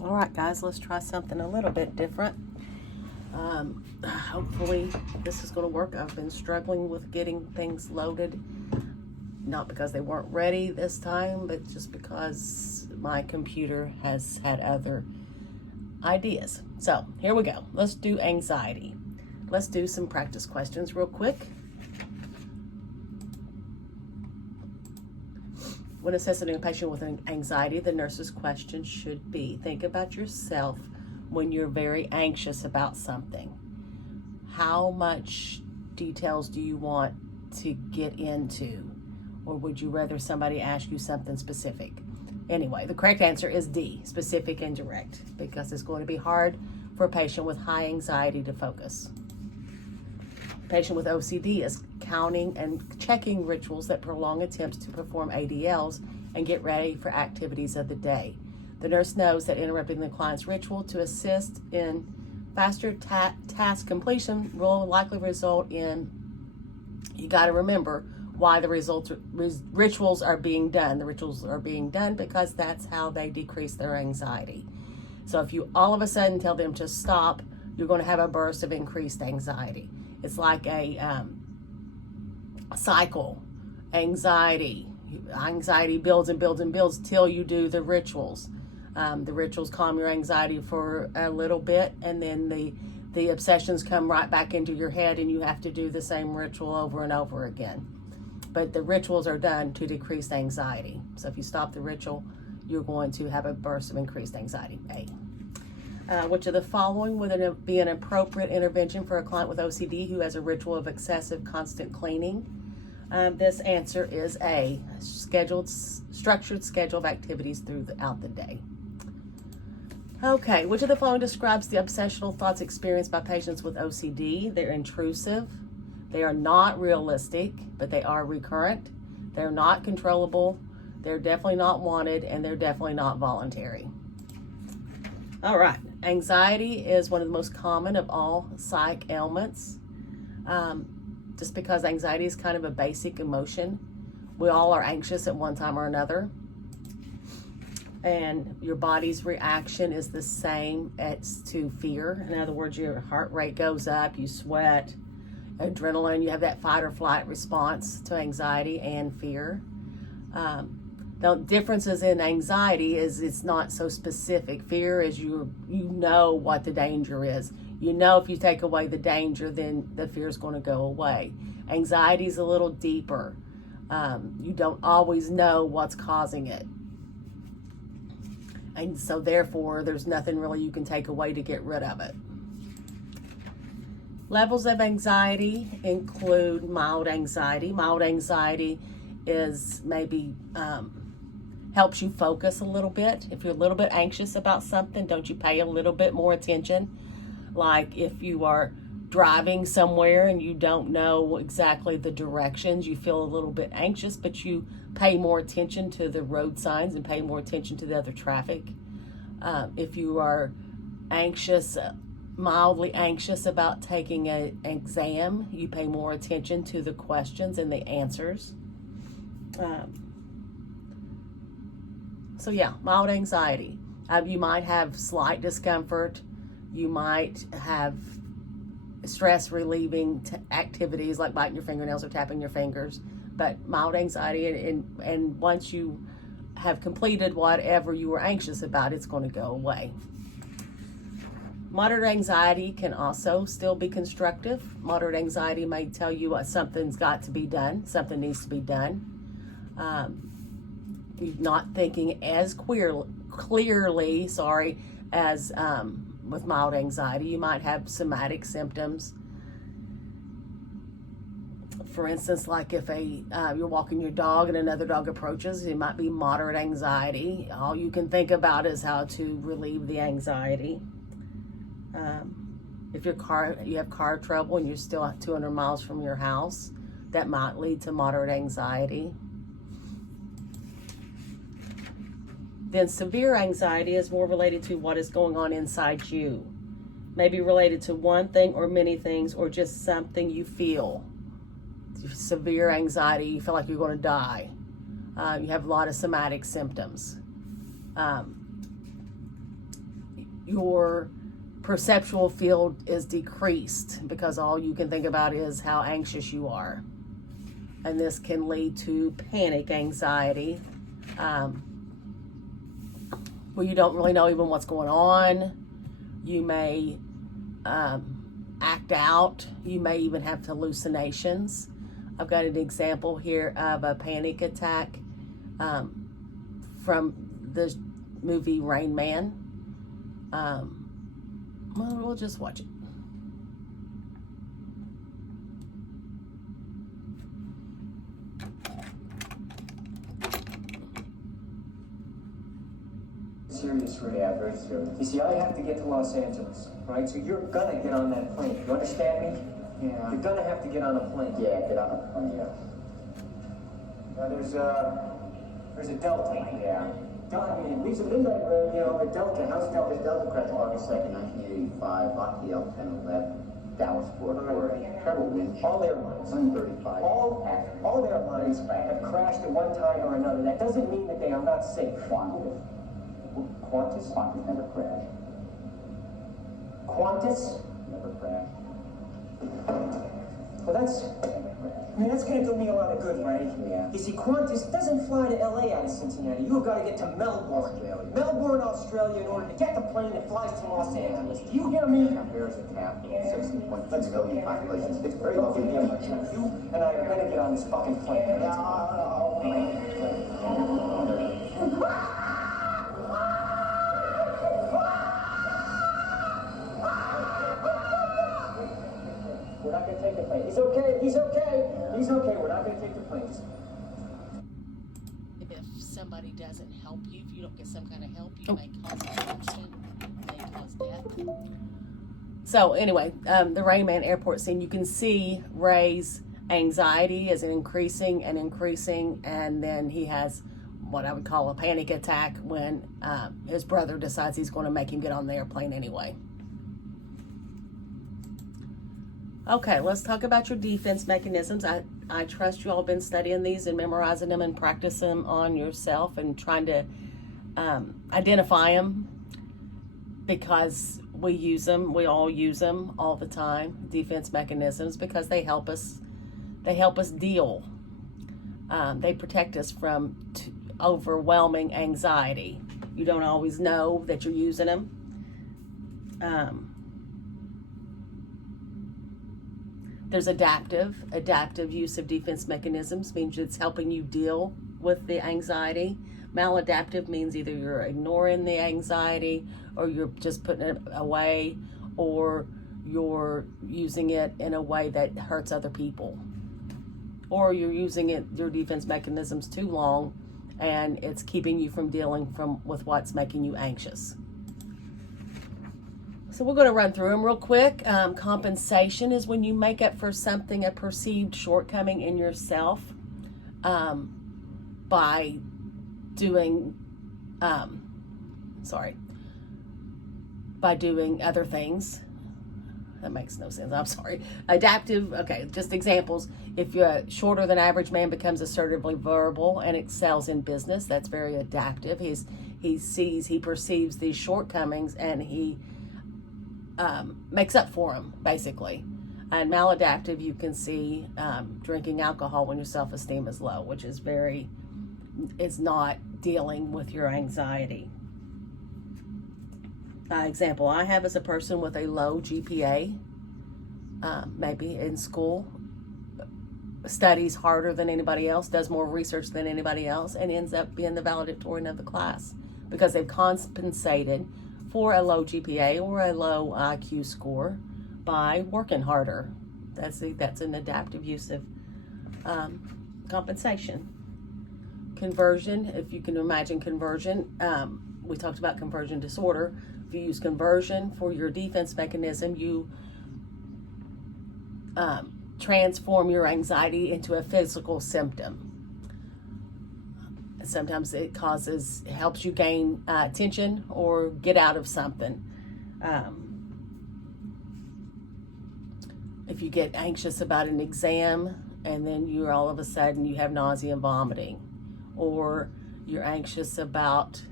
All right, guys, let's try something a little bit different. Hopefully this is going to work. I've been struggling with getting things loaded, not because they weren't ready this time, but just because my computer has had other ideas. So here we go. Let's do anxiety. Let's do some practice questions real quick. When assessing a patient with anxiety, the nurse's question should be, think about yourself when you're very anxious about something. How much details do you want to get into? Or would you rather somebody ask you something specific? Anyway, the correct answer is D, specific and direct, because it's going to be hard for a patient with high anxiety to focus. A patient with OCD is counting and checking rituals that prolong attempts to perform ADLs and get ready for activities of the day. The nurse knows that interrupting the client's ritual to assist in faster task completion will likely result in, you got to remember why the rituals are being done. The rituals are being done because that's how they decrease their anxiety. So if you all of a sudden tell them to stop, you're going to have a burst of increased anxiety. It's like a cycle. Anxiety builds and builds and builds till you do the rituals. The rituals calm your anxiety for a little bit, and then the obsessions come right back into your head, and you have to do the same ritual over and over again. But the rituals are done to decrease anxiety. So if you stop the ritual, you're going to have a burst of increased anxiety. A. Which of the following would be an appropriate intervention for a client with OCD who has a ritual of excessive constant cleaning? This answer is A, structured schedule of activities throughout the day. Okay, which of the following describes the obsessional thoughts experienced by patients with OCD? They're intrusive, they are not realistic, but they are recurrent, they're not controllable, they're definitely not wanted, and they're definitely not voluntary. All right, anxiety is one of the most common of all psych ailments. Just because anxiety is kind of a basic emotion. We all are anxious at one time or another. And your body's reaction is the same as to fear. In other words, your heart rate goes up, you sweat, adrenaline, you have that fight or flight response to anxiety and fear. The differences in anxiety is it's not so specific. Fear is you know what the danger is. You know if you take away the danger, then the fear is going to go away. Anxiety is a little deeper. You don't always know what's causing it. And so therefore, there's nothing really you can take away to get rid of it. Levels of anxiety include mild anxiety. Mild anxiety is maybe helps you focus a little bit. If you're a little bit anxious about something, don't you pay a little bit more attention? Like if you are driving somewhere and you don't know exactly the directions, you feel a little bit anxious, but you pay more attention to the road signs and pay more attention to the other traffic. If you are anxious, mildly anxious about taking an exam, you pay more attention to the questions and the answers. So yeah, mild anxiety. You might have slight discomfort. You might have stress relieving activities like biting your fingernails or tapping your fingers, but mild anxiety, and once you have completed whatever you were anxious about, it's going to go away. Moderate anxiety can also still be constructive. Moderate anxiety may tell you something's got to be done, something needs to be done. You're not thinking as clearly, as with mild anxiety. You might have somatic symptoms. For instance, like if you're walking your dog and another dog approaches, it might be moderate anxiety. All you can think about is how to relieve the anxiety. If you have car trouble and you're still at 200 miles from your house, that might lead to moderate anxiety. Then severe anxiety is more related to what is going on inside you. Maybe related to one thing or many things, or just something you feel. Severe anxiety, you feel like you're going to die. You have a lot of somatic symptoms. your perceptual field is decreased because all you can think about is how anxious you are. And this can lead to panic anxiety, where you don't really know even what's going on. You may act out. You may even have hallucinations. I've got an example here of a panic attack from the movie Rain Man. Well, we'll just watch it. Serious, Ray. Yeah, very serious. You see, I have to get to Los Angeles, right? So you're gonna get on that plane. You understand me? Yeah. You're gonna have to get on a plane. Yeah, get on a plane. Yeah. Now there's a Delta. Yeah. God, I mean, these are midnight, you know, a Delta. How's Delta? The Delta crashed August 2nd, 1985. Lockheed L-1011. Dallas Fort Worth. Treble winch. All airlines. 135. All airlines have crashed at one time or another. That doesn't mean that they are not safe. Qantas. Qantas? Qantas never crashed. Qantas? Never crashed. Well, that's going to do me a lot of good, Ray. Yeah. You see, Qantas doesn't fly to LA out of Cincinnati. You've got to get to Melbourne. Australia. Melbourne, Australia, in order to get the plane that flies to Los Angeles. Do you hear me? Here's the capital. 16.2 million population. It's very lovely. You and I are going to get on this fucking plane. We're not going to take the plane. He's okay. He's okay. He's okay. We're not going to take the plane. If somebody doesn't help you, if you don't get some kind of help, you may cause an accident, may cause death. So anyway, the Rain Man airport scene, you can see Ray's anxiety is increasing and increasing, and then he has what I would call a panic attack when his brother decides he's going to make him get on the airplane anyway. Okay, let's talk about your defense mechanisms. I trust you all been studying these and memorizing them and practicing them on yourself and trying to identify them, because we use them. We all use them all the time, defense mechanisms, because they help us. They help us deal. They protect us from overwhelming anxiety. You don't always know that you're using them. There's adaptive use of defense mechanisms, means it's helping you deal with the anxiety. Maladaptive means either you're ignoring the anxiety, or you're just putting it away, or you're using it in a way that hurts other people, or you're using your defense mechanisms too long and it's keeping you from dealing with what's making you anxious. So we're going to run through them real quick. Compensation is when you make up for something, a perceived shortcoming in yourself, by doing, by doing other things. That makes no sense. I'm sorry. Adaptive, okay, just examples. If you're a shorter than average man becomes assertively verbal and excels in business, that's very adaptive. He perceives these shortcomings and he makes up for them, basically. And maladaptive, you can see drinking alcohol when your self-esteem is low, which is it's not dealing with your anxiety. Example I have is a person with a low GPA, maybe in school, studies harder than anybody else, does more research than anybody else, and ends up being the valedictorian of the class because they've compensated for a low GPA or a low IQ score by working harder. That's an adaptive use of compensation. Conversion, if you can imagine conversion, we talked about conversion disorder. If you use conversion for your defense mechanism, you transform your anxiety into a physical symptom. Sometimes it helps you gain attention or get out of something. If you get anxious about an exam and then you're all of a sudden you have nausea and vomiting, or you're anxious about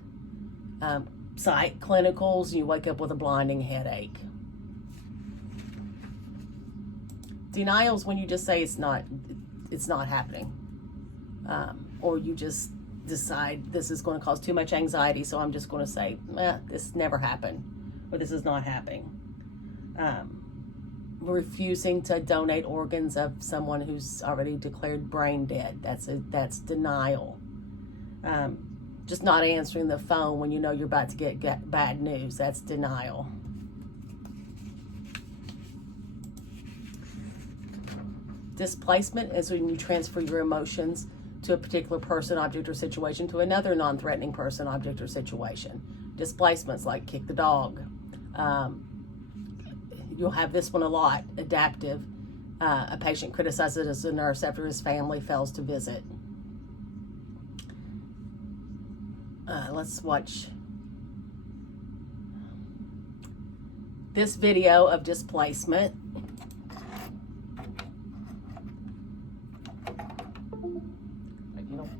psych clinicals, you wake up with a blinding headache. Denial is when you just say it's not happening, or you just decide this is going to cause too much anxiety, so I'm just going to say, this never happened, or this is not happening. Refusing to donate organs of someone who's already declared brain dead. That's denial. Just not answering the phone when you know you're about to get bad news. That's denial. Displacement is when you transfer your emotions to a particular person, object, or situation to another non-threatening person, object, or situation. Displacements like kick the dog. You'll have this one a lot. Adaptive. A patient criticizes a nurse after his family fails to visit. Let's watch this video of displacement.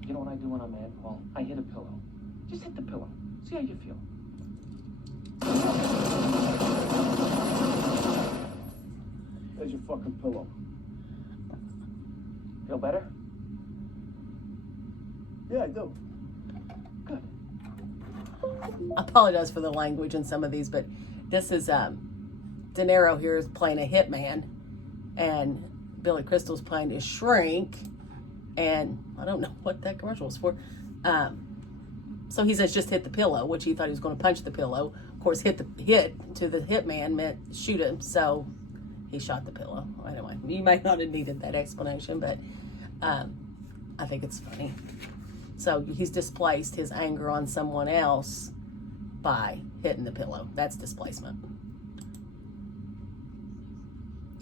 You know what I do when I'm mad, Paul? I hit a pillow. Just hit the pillow. See how you feel. There's your fucking pillow. Feel better? Yeah, I do. Good. I apologize for the language in some of these, but this is De Niro here is playing a hitman, and Billy Crystal's playing his shrink, and I don't know what that commercial was for. So he says just hit the pillow, which he thought he was going to punch the pillow. Of course, hit to the hitman meant shoot him, so he shot the pillow. Anyway, you might not have needed that explanation, but I think it's funny. So he's displaced his anger on someone else by hitting the pillow. That's displacement.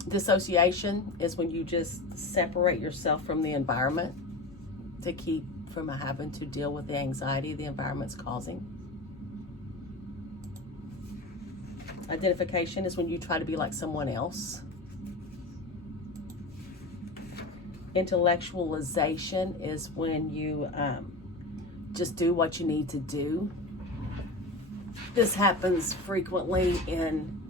Dissociation is when you just separate yourself from the environment to keep from having to deal with the anxiety the environment's causing. Identification is when you try to be like someone else. Intellectualization is when you just do what you need to do. This happens frequently in,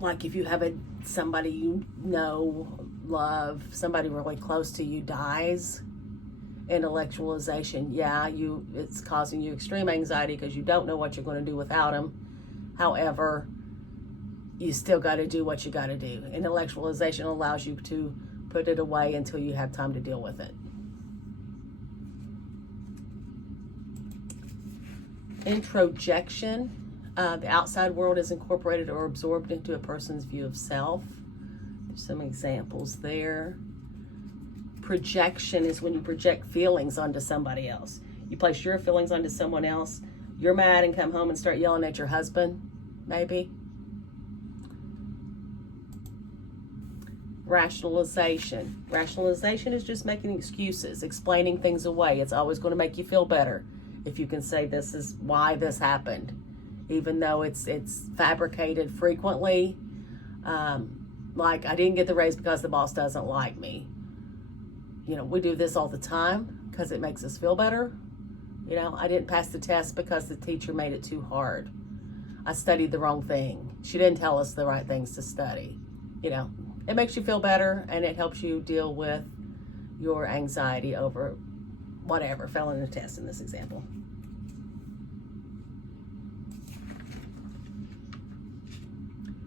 like if you have somebody you know, love, somebody really close to you dies. Intellectualization, it's causing you extreme anxiety because you don't know what you're going to do without them. However, you still got to do what you got to do. Intellectualization allows you to put it away until you have time to deal with it. Introjection, the outside world is incorporated or absorbed into a person's view of self. There's some examples there. Projection is when you project feelings onto somebody else. You place your feelings onto someone else. You're mad and come home and start yelling at your husband, maybe. Rationalization. Rationalization is just making excuses, explaining things away. It's always going to make you feel better if you can say this is why this happened, even though it's fabricated frequently. Like, I didn't get the raise because the boss doesn't like me. We do this all the time because it makes us feel better. I didn't pass the test because the teacher made it too hard. I studied the wrong thing. She didn't tell us the right things to study. It makes you feel better, and it helps you deal with your anxiety over whatever, failing a test in this example.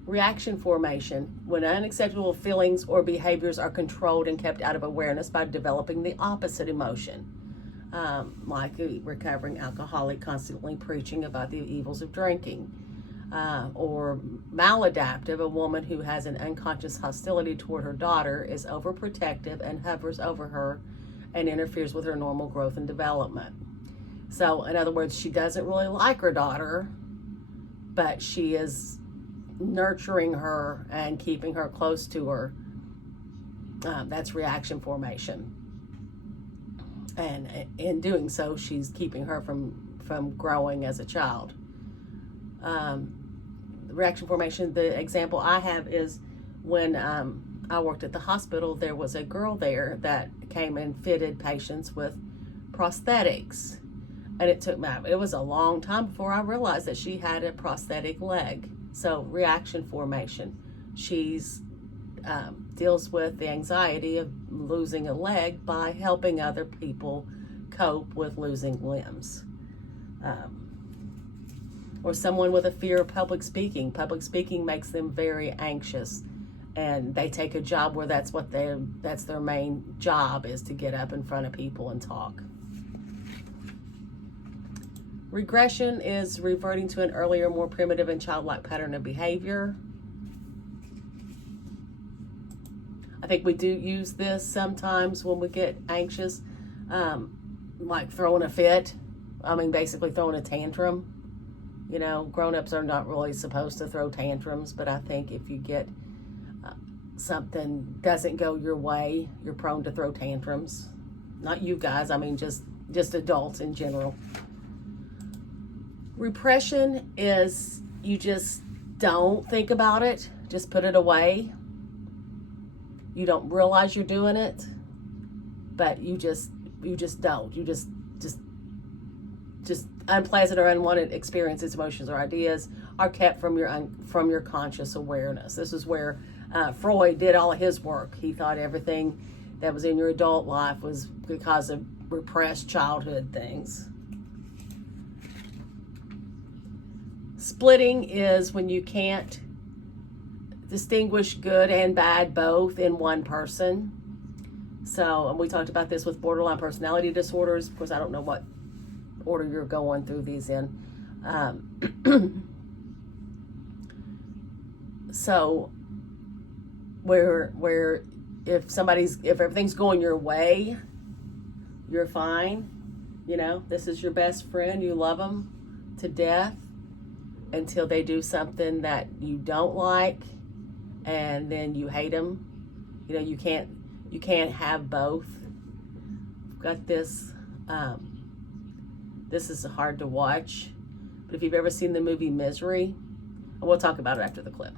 Reaction formation, when unacceptable feelings or behaviors are controlled and kept out of awareness by developing the opposite emotion. Like a recovering alcoholic constantly preaching about the evils of drinking. Or maladaptive, a woman who has an unconscious hostility toward her daughter, is overprotective and hovers over her and interferes with her normal growth and development. So, in other words, she doesn't really like her daughter, but she is nurturing her and keeping her close to her. That's reaction formation. And in doing so, she's keeping her from growing as a child. Reaction formation, the example I have is when I worked at the hospital, there was a girl there that came and fitted patients with prosthetics. And it was a long time before I realized that she had a prosthetic leg. So reaction formation. She's deals with the anxiety of losing a leg by helping other people cope with losing limbs. Or someone with a fear of public speaking. Public speaking makes them very anxious, and they take a job where that's their main job, is to get up in front of people and talk. Regression is reverting to an earlier, more primitive and childlike pattern of behavior. I think we do use this sometimes when we get anxious, like throwing a fit. I mean, basically throwing a tantrum. You know, grown-ups are not really supposed to throw tantrums, but I think if you get something doesn't go your way, you're prone to throw tantrums. Not you guys, I mean just adults in general. Repression is you just don't think about it, just put it away. You don't realize you're doing it, but you just don't. You just unpleasant or unwanted experiences, emotions, or ideas are kept from your conscious awareness. This is where Freud did all of his work. He thought everything that was in your adult life was because of repressed childhood things. Splitting is when you can't distinguish good and bad both in one person. So, and we talked about this with borderline personality disorders. Of course, I don't know what order you're going through these in. So, where if everything's going your way, you're fine. You know, this is your best friend. You love them to death until they do something that you don't like, and then you hate them. You know, you can't have both. I've got this. This is hard to watch, but if you've ever seen the movie Misery, and we'll talk about it after the clip.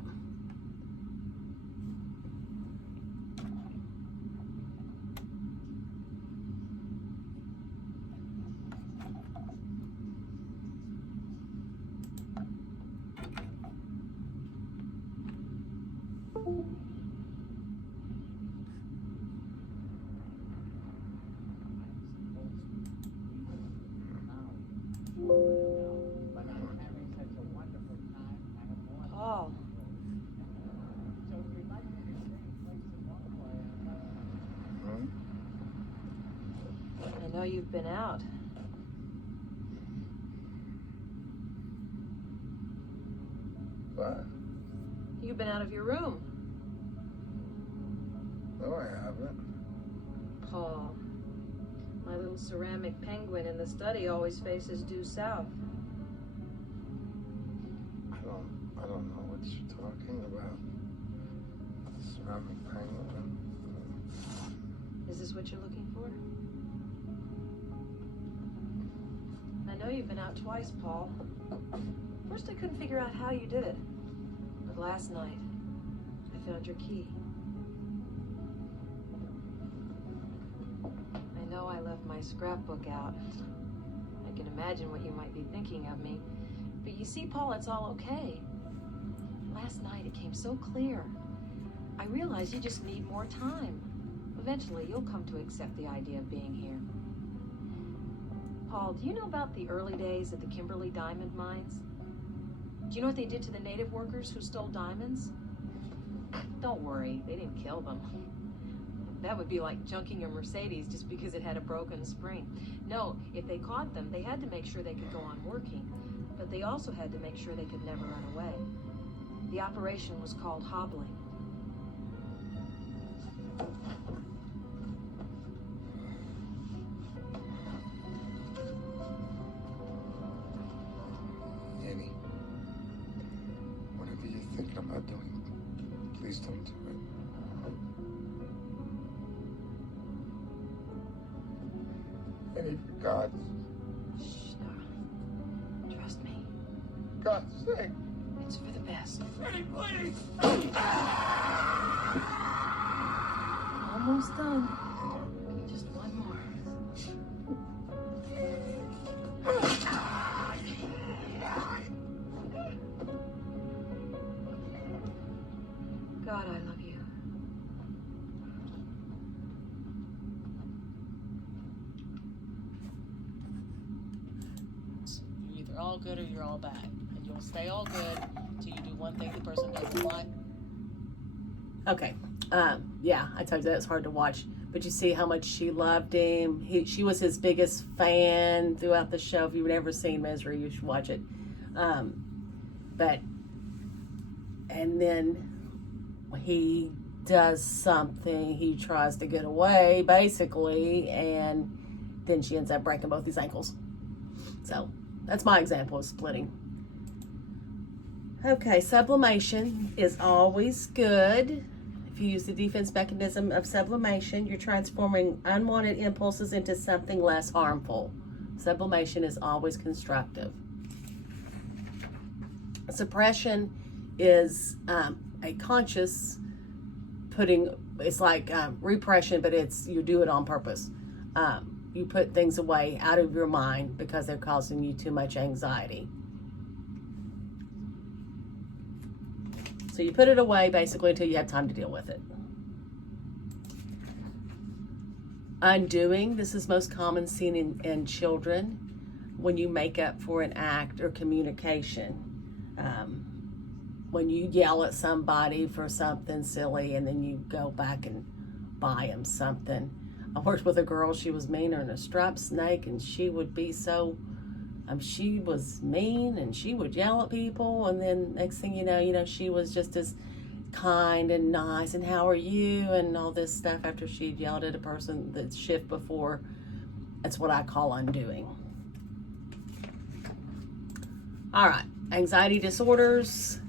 Paul. I know you've been out. What? You've been out of your room. No, I haven't. Paul. My little ceramic penguin in the study always faces due south. I don't know what you're talking about. Ceramic penguin. Is this what you're looking for? I know you've been out twice, Paul. First I couldn't figure out how you did it. But last night, I found your key. I know I left my scrapbook out. I can imagine what you might be thinking of me. But you see, Paul, it's all okay. Last night it came so clear. I realize you just need more time. Eventually you'll come to accept the idea of being here. Paul, do you know about the early days at the Kimberley diamond mines? Do you know what they did to the native workers who stole diamonds? Don't worry, they didn't kill them. That would be like junking a Mercedes just because it had a broken spring. No, if they caught them, they had to make sure they could go on working, but they also had to make sure they could never run away. The operation was called hobbling. Annie, whatever you're thinking about doing, please don't do it. Annie, for God's, Shh, no. Trust me. God's sake. It's for the best. Annie, please. Almost done. Just one more. You're all good or you're all bad. And you'll stay all good until you do one thing the person doesn't want. Okay. Yeah, I told you that it's hard to watch. But you see how much she loved him. She was his biggest fan throughout the show. If you've never seen Misery, you should watch it. And then he does something. He tries to get away, basically, and then she ends up breaking both his ankles. So that's my example of splitting. Okay, sublimation is always good. If you use the defense mechanism of sublimation, you're transforming unwanted impulses into something less harmful. Sublimation is always constructive. Suppression is a conscious putting, it's like repression, but you do it on purpose. You put things away out of your mind because they're causing you too much anxiety. So you put it away basically until you have time to deal with it. Undoing, this is most common seen in children when you make up for an act or communication. When you yell at somebody for something silly and then you go back and buy them something. I worked with a girl, she was meaner than a striped snake, and she would be so, she was mean and she would yell at people, and then next thing you know, she was just as kind and nice and how are you and all this stuff after she'd yelled at a person the shift before. That's what I call undoing. All right, anxiety disorders.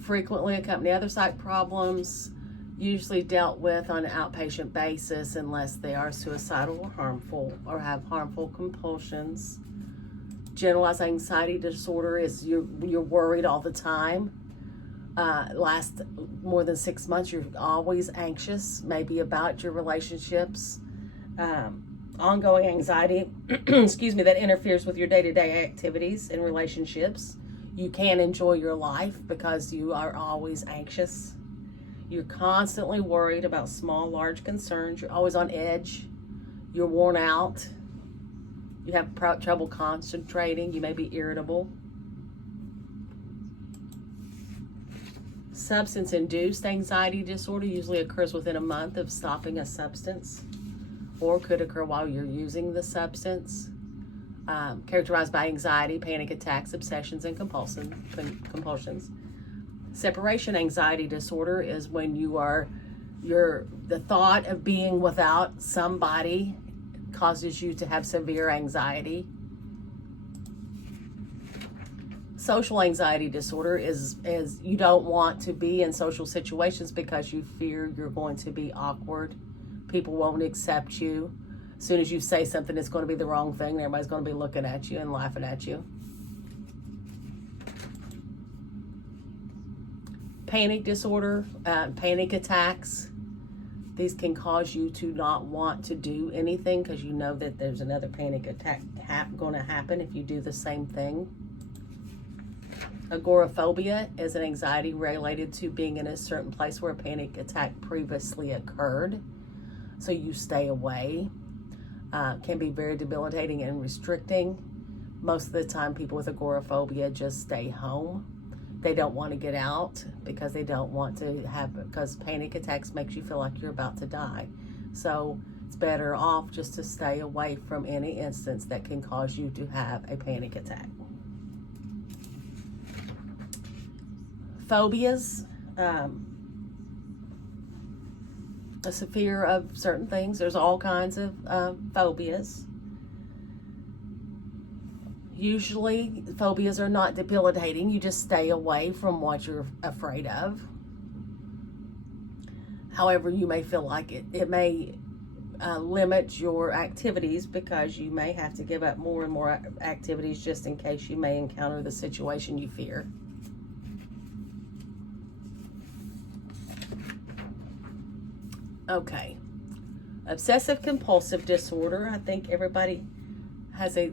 Frequently accompany other psych problems, usually dealt with on an outpatient basis unless they are suicidal or harmful or have harmful compulsions. Generalized anxiety disorder is you're worried all the time. Last more than 6 months, you're always anxious, maybe about your relationships. Ongoing anxiety, excuse me, that interferes with your day-to-day activities and relationships. You can't enjoy your life because you are always anxious. You're constantly worried about small, large concerns. You're always on edge. You're worn out. You have trouble concentrating. You may be irritable. Substance-induced anxiety disorder usually occurs within a month of stopping a substance, or could occur while you're using the substance. Characterized by anxiety, panic attacks, obsessions, and compulsions. Separation anxiety disorder is when the thought of being without somebody causes you to have severe anxiety. Social anxiety disorder is you don't want to be in social situations because you fear you're going to be awkward. People won't accept you. As soon as you say something, it's going to be the wrong thing. Everybody's going to be looking at you and laughing at you. Panic disorder, panic attacks. These can cause you to not want to do anything because you know that there's another panic attack going to happen if you do the same thing. Agoraphobia is an anxiety related to being in a certain place where a panic attack previously occurred. So you stay away. Can be very debilitating and restricting. Most of the time people with agoraphobia just stay home. They don't want to get out because they don't want to because panic attacks makes you feel like you're about to die. So it's better off just to stay away from any instance that can cause you to have a panic attack. Phobias, a fear of certain things. There's all kinds of phobias. Usually, phobias are not debilitating. You just stay away from what you're afraid of. However, you may feel like it may limit your activities because you may have to give up more and more activities just in case you may encounter the situation you fear. Okay, obsessive compulsive disorder. I think everybody has a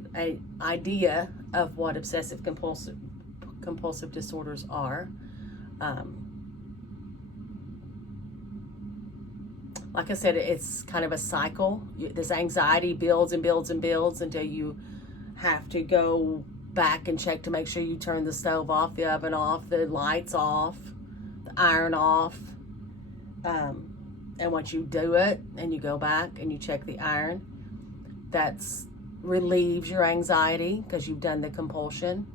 idea of what obsessive compulsive disorders are. like I said, it's kind of a cycle. This anxiety builds and builds and builds until you have to go back and check to make sure you turn the stove off, the oven off, the lights off, the iron off. And once you do it and you go back and you check the iron, that's relieves your anxiety because you've done the compulsion.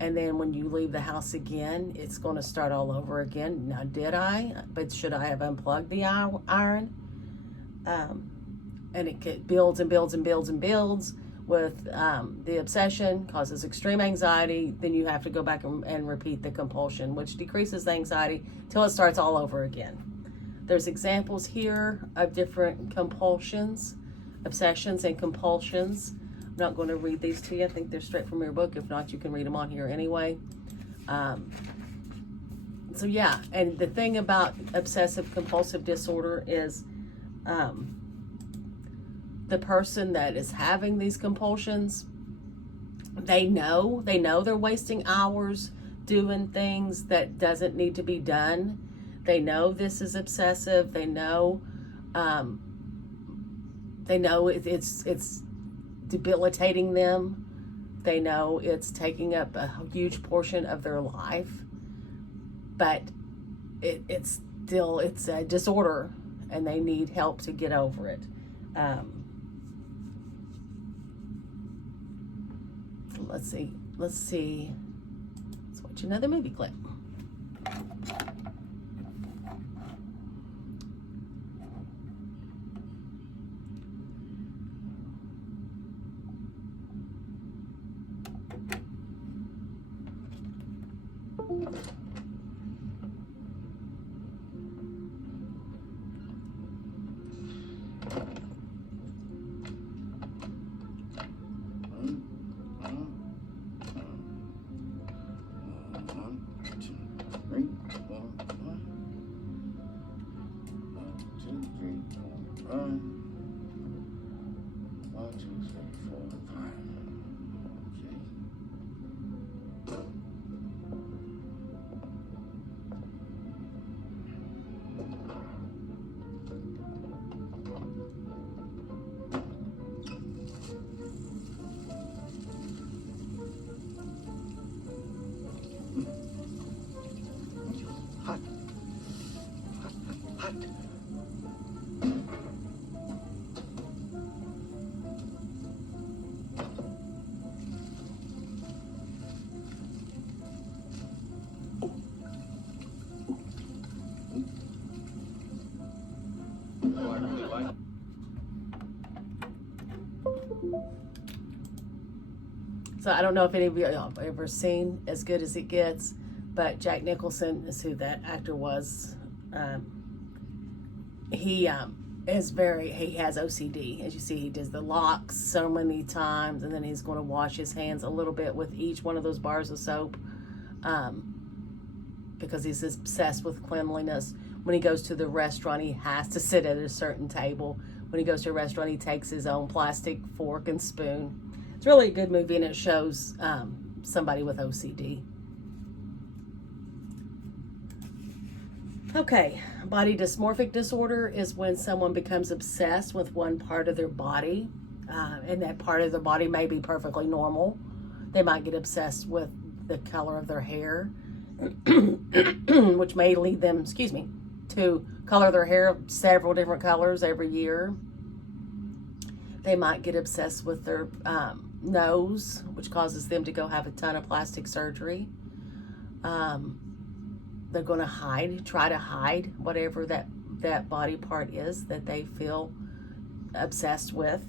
And then when you leave the house again, it's going to start all over again. Now, did I? But should I have unplugged the iron? And it builds and builds and builds and builds with the obsession, causes extreme anxiety. Then you have to go back and repeat the compulsion, which decreases the anxiety till it starts all over again. There's examples here of different compulsions, obsessions and compulsions. I'm not going to read these to you. I think they're straight from your book. If not, you can read them on here anyway. So yeah, and the thing about obsessive compulsive disorder is the person that is having these compulsions, they know they're wasting hours doing things that doesn't need to be done. They know this is obsessive. They know it's debilitating them. They know it's taking up a huge portion of their life, but it's a disorder, and they need help to get over it. Let's see. Let's watch another movie clip. So I don't know if any of you have ever seen As Good as It Gets, but Jack Nicholson is who that actor was. He has OCD. As you see, he does the locks so many times, and then he's going to wash his hands a little bit with each one of those bars of soap, because he's obsessed with cleanliness. When he goes to the restaurant, he has to sit at a certain table. When he goes to a restaurant, he takes his own plastic fork and spoon. It's really a good movie, and it shows somebody with OCD. Okay, body dysmorphic disorder is when someone becomes obsessed with one part of their body, and that part of the body may be perfectly normal. They might get obsessed with the color of their hair, which may lead them, to color their hair several different colors every year. They might get obsessed with their nose, which causes them to go have a ton of plastic surgery. They're going to try to hide whatever that body part is that they feel obsessed with.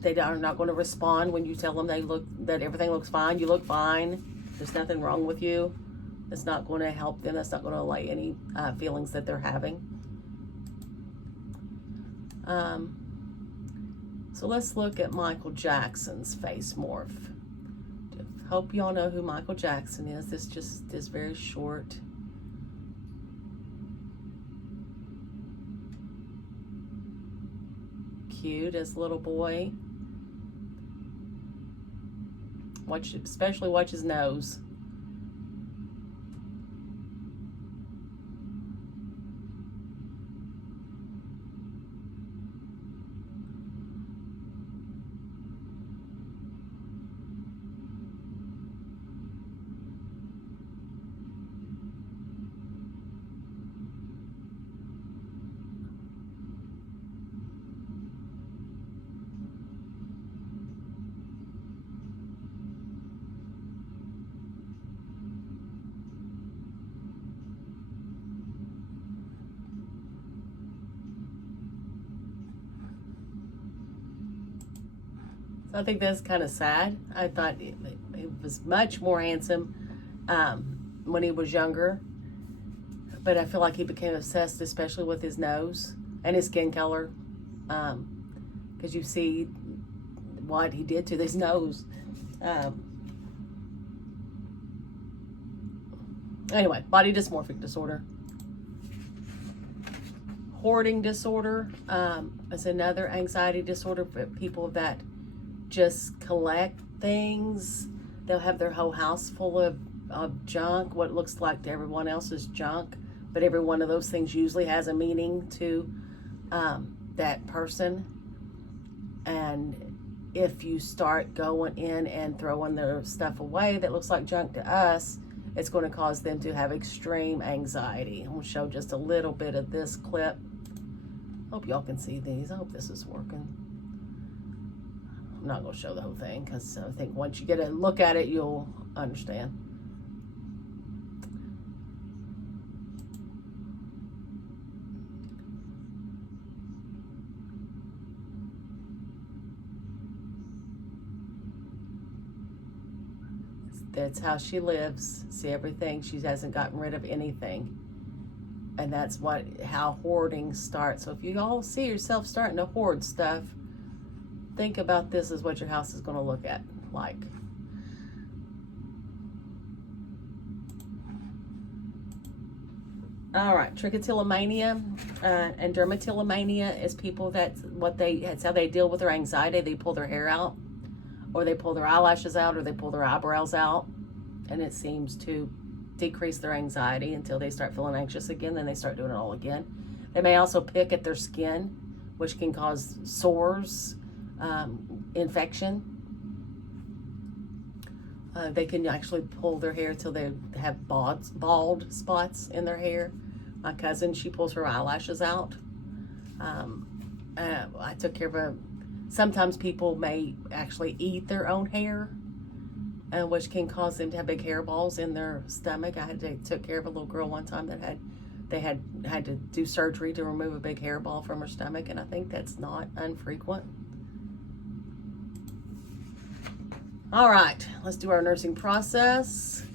They are not going to respond when you tell them that everything looks fine. You look fine. There's nothing wrong with you. It's not going to help them. That's not going to allay any feelings that they're having. So let's look at Michael Jackson's face morph. Hope y'all know who Michael Jackson is. This just is very short. Cute as a little boy. Especially watch his nose. I think that's kind of sad. I thought he was much more handsome when he was younger, but I feel like he became obsessed, especially with his nose and his skin color, because you see what he did to his nose. Anyway, body dysmorphic disorder. Hoarding disorder is another anxiety disorder for people that just collect things. They'll have their whole house full of junk, what looks like to everyone else's junk, but every one of those things usually has a meaning to that person. And if you start going in and throwing their stuff away that looks like junk to us, it's going to cause them to have extreme anxiety. I'm going to show just a little bit of this clip. Hope y'all can see these. I hope this is working. I'm not going to show the whole thing because I think once you get a look at it, you'll understand. That's how she lives. See everything. She hasn't gotten rid of anything. And that's how hoarding starts. So if you all see yourself starting to hoard stuff, think about this as what your house is going to look like. All right, trichotillomania and dermatillomania is people that's how they deal with their anxiety. They pull their hair out, or they pull their eyelashes out, or they pull their eyebrows out, and it seems to decrease their anxiety until they start feeling anxious again. Then they start doing it all again. They may also pick at their skin, which can cause sores, infection. They can actually pull their hair till they have bald spots in their hair. My cousin, she pulls her eyelashes out. I took care of sometimes people may actually eat their own hair, which can cause them to have big hairballs in their stomach. Took care of a little girl one time that had to do surgery to remove a big hairball from her stomach, and I think that's not infrequent. All right, let's do our nursing process.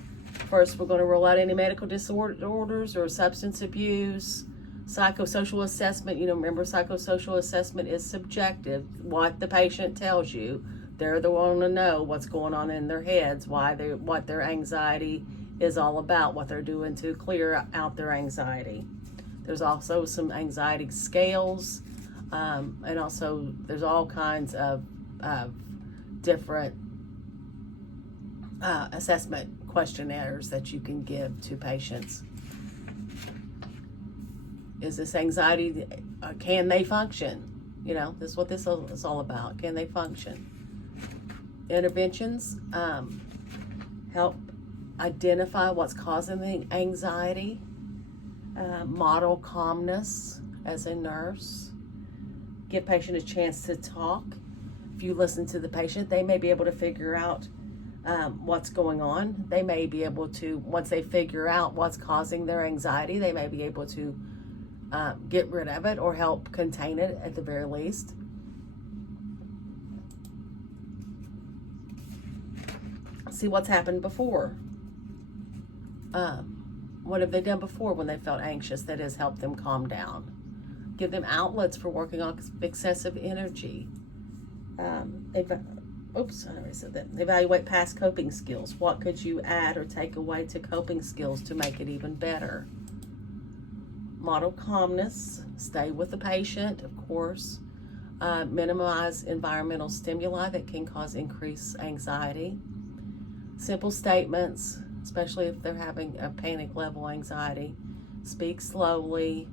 First, we're going to rule out any medical disorders or substance abuse. Psychosocial assessment, remember psychosocial assessment is subjective. What the patient tells you, they're the one to know what's going on in their heads, what their anxiety is all about, what they're doing to clear out their anxiety. There's also some anxiety scales, and also there's all kinds of different assessment questionnaires that you can give to patients. Is this anxiety, can they function? This is what this is all about. Can they function? Interventions help identify what's causing the anxiety. Model calmness as a nurse. Give patient a chance to talk. If you listen to the patient, they may be able to figure out what's going on. They may be able to, once they figure out what's causing their anxiety, they may be able to get rid of it or help contain it at the very least. See what's happened before. What have they done before when they felt anxious that has helped them calm down? Give them outlets for working on excessive energy. Oops, I already said that. Evaluate past coping skills. What could you add or take away to coping skills to make it even better? Model calmness. Stay with the patient, of course. Minimize environmental stimuli that can cause increased anxiety. Simple statements, especially if they're having a panic level anxiety. Speak slowly.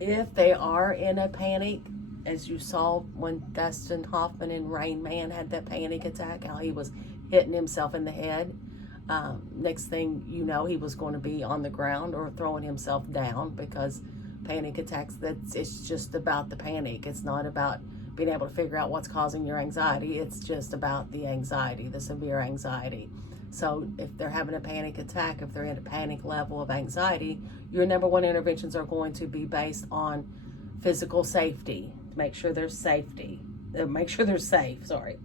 If they are in a panic, as you saw when Dustin Hoffman in Rain Man had that panic attack, how he was hitting himself in the head. Next thing you know, he was going to be on the ground or throwing himself down, because panic attacks, it's just about the panic. It's not about being able to figure out what's causing your anxiety. It's just about the anxiety, the severe anxiety. So if they're having a panic attack, if they're in a panic level of anxiety, your number one interventions are going to be based on physical safety, to make sure there's safety. Make sure they're safe, sorry.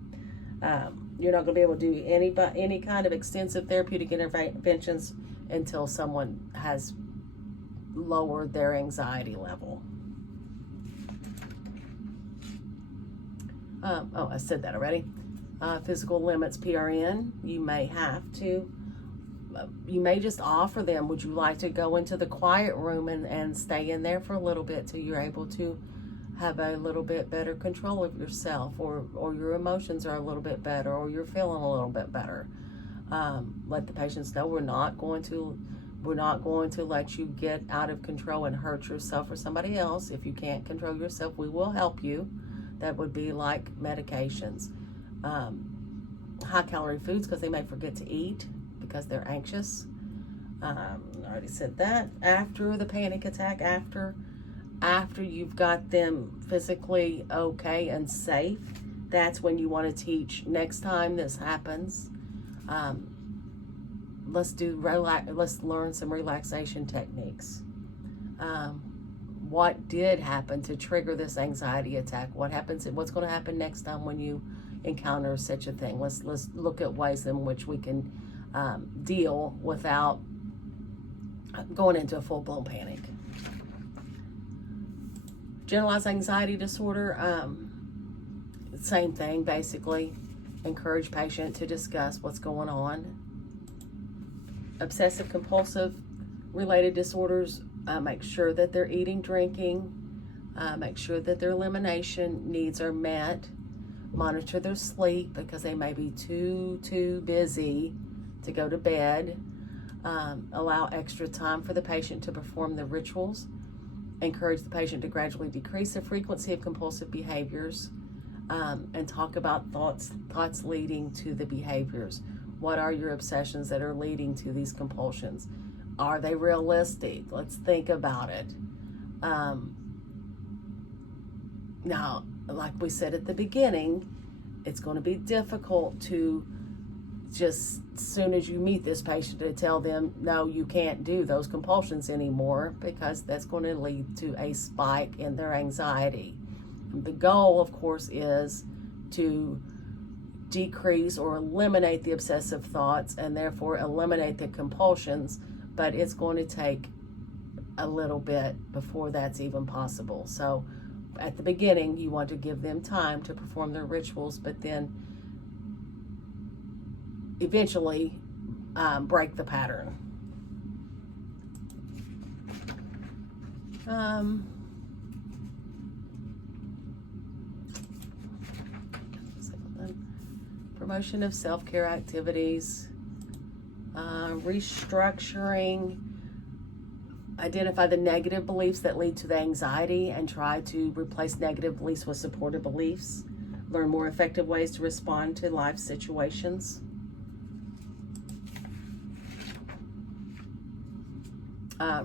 You're not going to be able to do any kind of extensive therapeutic interventions until someone has lowered their anxiety level. I said that already. Physical limits, PRN, you may just offer them, would you like to go into the quiet room and stay in there for a little bit till you're able to have a little bit better control of yourself, or your emotions are a little bit better, or you're feeling a little bit better. Let the patients know we're not going to let you get out of control and hurt yourself or somebody else. If you can't control yourself, we will help you. That would be like medications. High calorie foods, because they may forget to eat because they're anxious. I already said that. After the panic attack, after you've got them physically okay and safe, that's when you want to teach. Next time this happens, let's learn some relaxation techniques. What did happen to trigger this anxiety attack? What's going to happen next time when you encounter such a thing? Let's look at ways in which we can deal without going into a full-blown panic. Generalized anxiety disorder, same thing basically. Encourage patient to discuss what's going on. Obsessive compulsive related disorders, make sure that they're eating, drinking, make sure that their elimination needs are met. Monitor their sleep because they may be too busy to go to bed. Allow extra time for the patient to perform the rituals. Encourage the patient to gradually decrease the frequency of compulsive behaviors, and talk about thoughts leading to the behaviors. What are your obsessions that are leading to these compulsions? Are they realistic? Let's think about it. Now, like we said at the beginning, it's going to be difficult to just as soon as you meet this patient to tell them, no, you can't do those compulsions anymore, because that's going to lead to a spike in their anxiety. The goal, of course, is to decrease or eliminate the obsessive thoughts and therefore eliminate the compulsions, but it's going to take a little bit before that's even possible. So at the beginning, you want to give them time to perform their rituals, but then eventually break the pattern. Promotion of self-care activities, restructuring, identify the negative beliefs that lead to the anxiety and try to replace negative beliefs with supportive beliefs. Learn more effective ways to respond to life situations.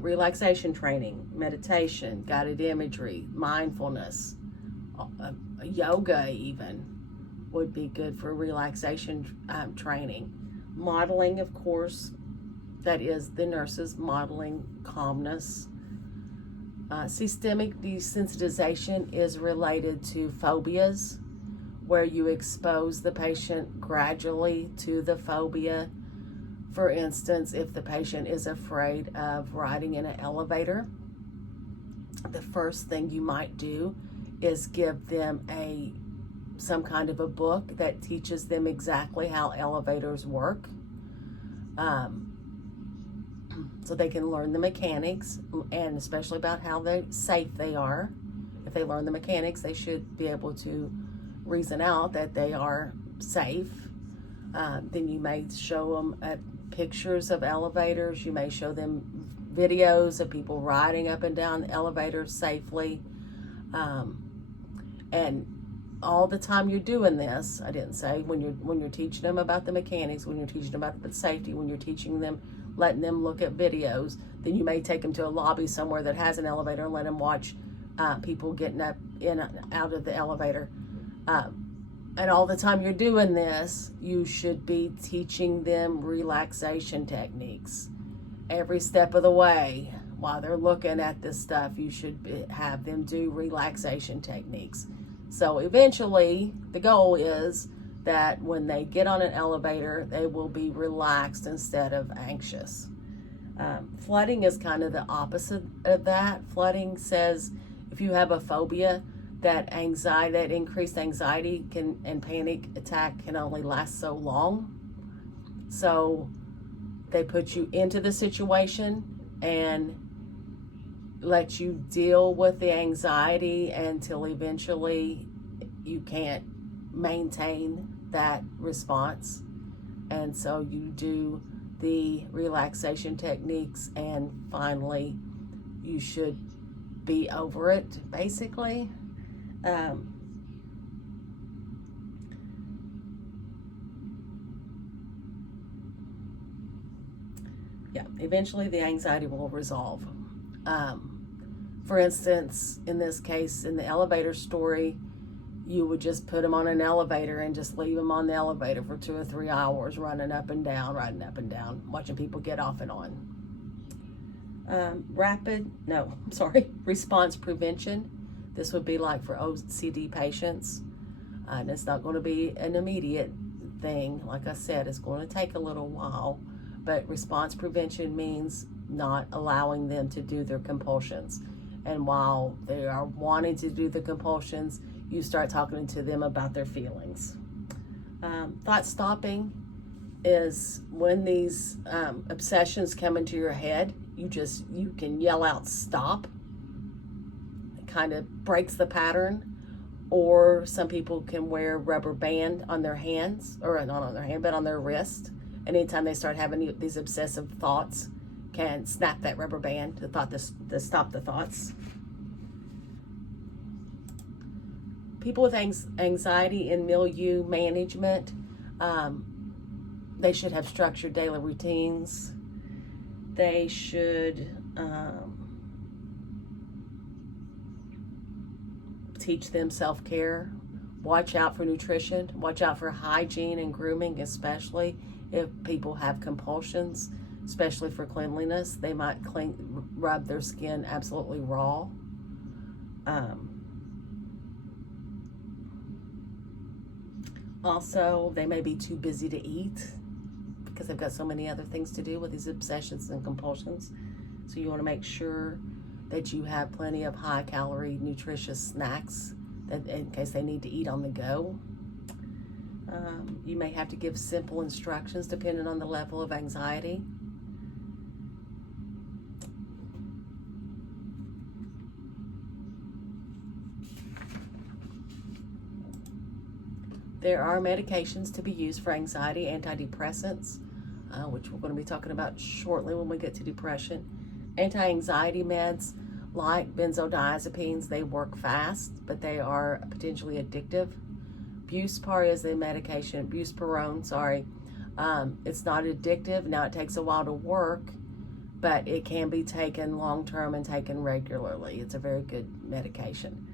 Relaxation training, meditation, guided imagery, mindfulness, yoga even would be good for relaxation training. Modeling, of course, that is the nurses modeling calmness. Systemic desensitization is related to phobias, where you expose the patient gradually to the phobia. For instance, if the patient is afraid of riding in an elevator, the first thing you might do is give them some kind of a book that teaches them exactly how elevators work, so they can learn the mechanics, and especially about how safe they are. If they learn the mechanics, they should be able to reason out that they are safe. Then you may show them pictures of elevators. You may show them videos of people riding up and down the elevators safely. And all the time you're doing this, I didn't say, when you're teaching them about the mechanics, when you're teaching them about the safety, when you're teaching them, letting them look at videos, then you may take them to a lobby somewhere that has an elevator and let them watch people getting up in and out of the elevator. And all the time you're doing this, you should be teaching them relaxation techniques every step of the way. while they're looking at this stuff, you should have them do relaxation techniques. So eventually, the goal is that when they get on an elevator, they will be relaxed instead of anxious. Flooding is kind of the opposite of that. Flooding says if you have a phobia, that increased anxiety and panic attack can only last so long. So they put you into the situation and let you deal with the anxiety until eventually you can't maintain that response. And so you do the relaxation techniques, and finally you should be over it, basically. Eventually the anxiety will resolve. For instance, in this case, in the elevator story, you would just put them on an elevator and just leave them on the elevator for 2 or 3 hours, riding up and down, watching people get off and on. Response prevention. This would be like for OCD patients. And it's not going to be an immediate thing. Like I said, it's going to take a little while. But response prevention means not allowing them to do their compulsions. And while they are wanting to do the compulsions, you start talking to them about their feelings. Thought stopping is when these obsessions come into your head, you can yell out stop. It kind of breaks the pattern. Or some people can wear a rubber band on their hands, or not on their hand, but on their wrist. And anytime they start having these obsessive thoughts, can snap that rubber band to stop the thoughts. People with anxiety and milieu management, they should have structured daily routines. They should teach them self-care. Watch out for nutrition. Watch out for hygiene and grooming, especially if people have compulsions, especially for cleanliness. They might rub their skin absolutely raw. Also, they may be too busy to eat because they've got so many other things to do with these obsessions and compulsions. So you want to make sure that you have plenty of high-calorie, nutritious snacks that in case they need to eat on the go. You may have to give simple instructions depending on the level of anxiety. There are medications to be used for anxiety, antidepressants, which we're going to be talking about shortly when we get to depression. Anti-anxiety meds like benzodiazepines, they work fast, but they are potentially addictive. Buspirone is the medication, buspirone, it's not addictive. Now it takes a while to work, but it can be taken long-term and taken regularly. It's a very good medication.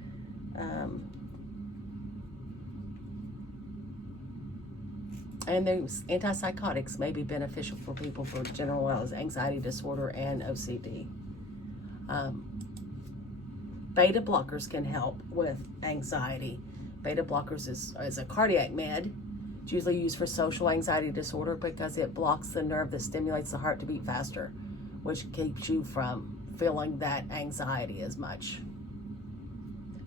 And those antipsychotics may be beneficial for people for general anxiety disorder and OCD. Beta blockers can help with anxiety. Beta blockers is a cardiac med. It's usually used for social anxiety disorder because it blocks the nerve that stimulates the heart to beat faster, which keeps you from feeling that anxiety as much.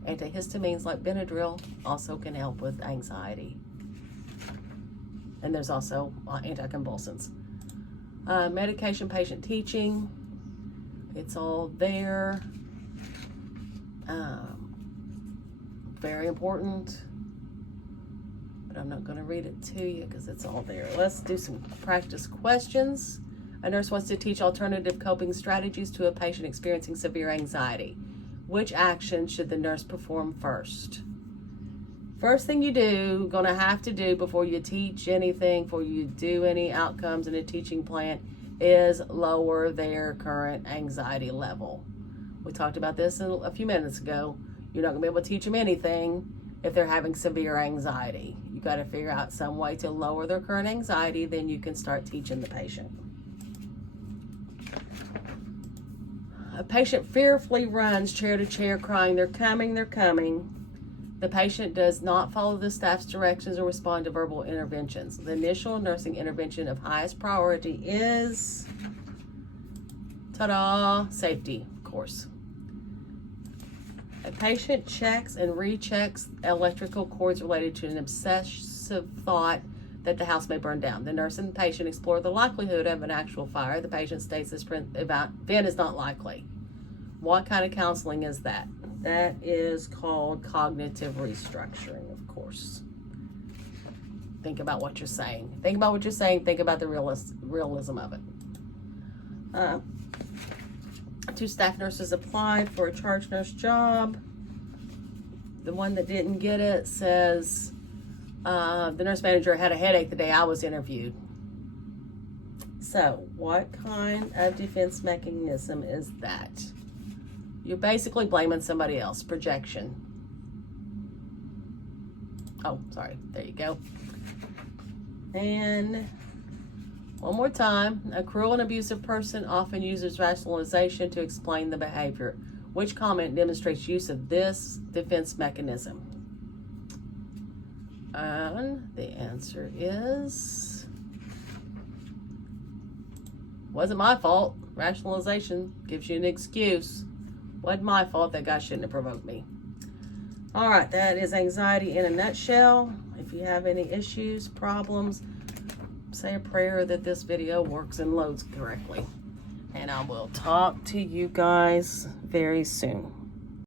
Antihistamines like Benadryl also can help with anxiety. And there's also anticonvulsants. Medication patient teaching, it's all there. Very important, but I'm not going to read it to you because it's all there. Let's do some practice questions. A nurse wants to teach alternative coping strategies to a patient experiencing severe anxiety. Which action should the nurse perform first? First thing you do, gonna have to do before you teach anything, before you do any outcomes in a teaching plan, is lower their current anxiety level. We talked about this a few minutes ago. You're not gonna be able to teach them anything if they're having severe anxiety. You gotta figure out some way to lower their current anxiety, then you can start teaching the patient. A patient fearfully runs chair to chair crying, "They're coming, they're coming." The patient does not follow the staff's directions or respond to verbal interventions. The initial nursing intervention of highest priority is, ta-da, safety, of course. A patient checks and rechecks electrical cords related to an obsessive thought that the house may burn down. The nurse and the patient explore the likelihood of an actual fire. The patient states this event is not likely. What kind of counseling is that? That is called cognitive restructuring, of course. Think about what you're saying. Think about what you're saying. Think about the realism of it. 2 staff nurses applied for a charge nurse job. The one that didn't get it says, the nurse manager had a headache the day I was interviewed. So, what kind of defense mechanism is that? You're basically blaming somebody else. Projection. Oh, sorry. There you go. And one more time. A cruel and abusive person often uses rationalization to explain the behavior. Which comment demonstrates use of this defense mechanism? And the answer is, wasn't my fault. Rationalization gives you an excuse. Wasn't my fault. That guy shouldn't have provoked me. All right, that is anxiety in a nutshell. If you have any issues, problems, say a prayer that this video works and loads correctly. And I will talk to you guys very soon.